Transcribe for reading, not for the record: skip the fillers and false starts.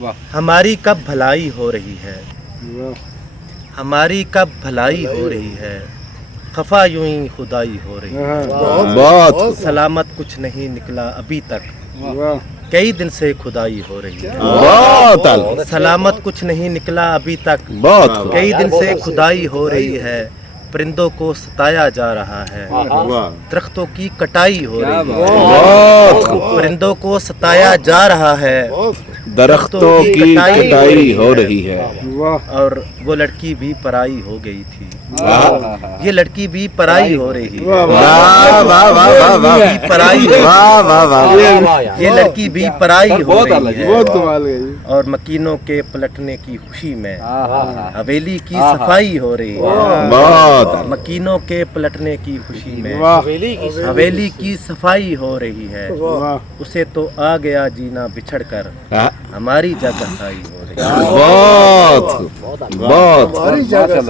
हमारी कब भलाई हो रही है, हमारी कब भलाई हो रही है, खफा यूं ही खुदाई हो रही है। बहुत सलामत कुछ नहीं निकला अभी तक, कई दिन से खुदाई हो रही है। बहुत सलामत कुछ नहीं निकला अभी तक, बहुत कई दिन से खुदाई हो रही है। परिंदों को सताया जा रहा है, दरख्तों की कटाई हो रही है। बहुत परिंदों को सताया जा रहा है, दरख्तों की कटाई हो रही है। और वो लड़की भी पराई हो गई थी। ये लड़की भी पराई हो रही है। वाह वाह वाह वाह वाह पराई वाह वाह वाह ये लड़की भी पराई हो रही है। बहुत कमाल गई। और मकीनों के पलटने की खुशी में हवेली की सफाई हो रही है। बहुत मकीनों के पलटने की खुशी में वाह हवेली की सफाई हो रही है। वाह उसे तो आ गया जीना बिछड़ कर, हमारी जगह आई हो रही है। बहुत बहुत हमारी जगह